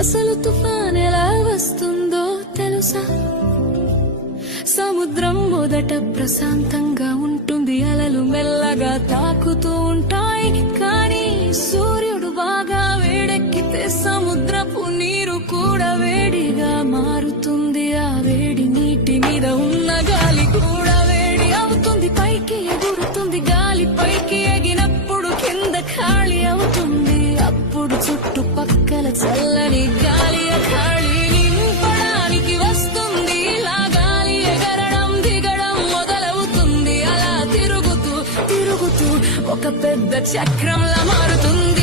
అసలు తుఫాన్ ఎలా వస్తుందో తెలుసా? సముద్రం మొదట ప్రశాంతంగా ఉంటుంది, అలలు మెల్లగా తాకుతూ ఉంటాయి. కానీ సూర్యుడు బాగా వేడెక్కితే సముద్రపు నీరు కూడా వేడిగా మారుతుంది. ఆ వేడి నీటి మీద ఉన్న గాలి కూడా వేడి అవుతుంది, పైకి ఎగురుతుంది. గాలి పైకి ఎగినప్పుడు కింద ఖాళీ అవుతుంది. అప్పుడు చుట్టుపక్కల చల్లని గాలి ఖాళీ నింపడానికి వస్తుంది. ఇలా గాలి ఎగరడం దిగడం మొదలవుతుంది. అలా తిరుగుతూ తిరుగుతూ ఒక పెద్ద చక్రంలా మారుతుంది.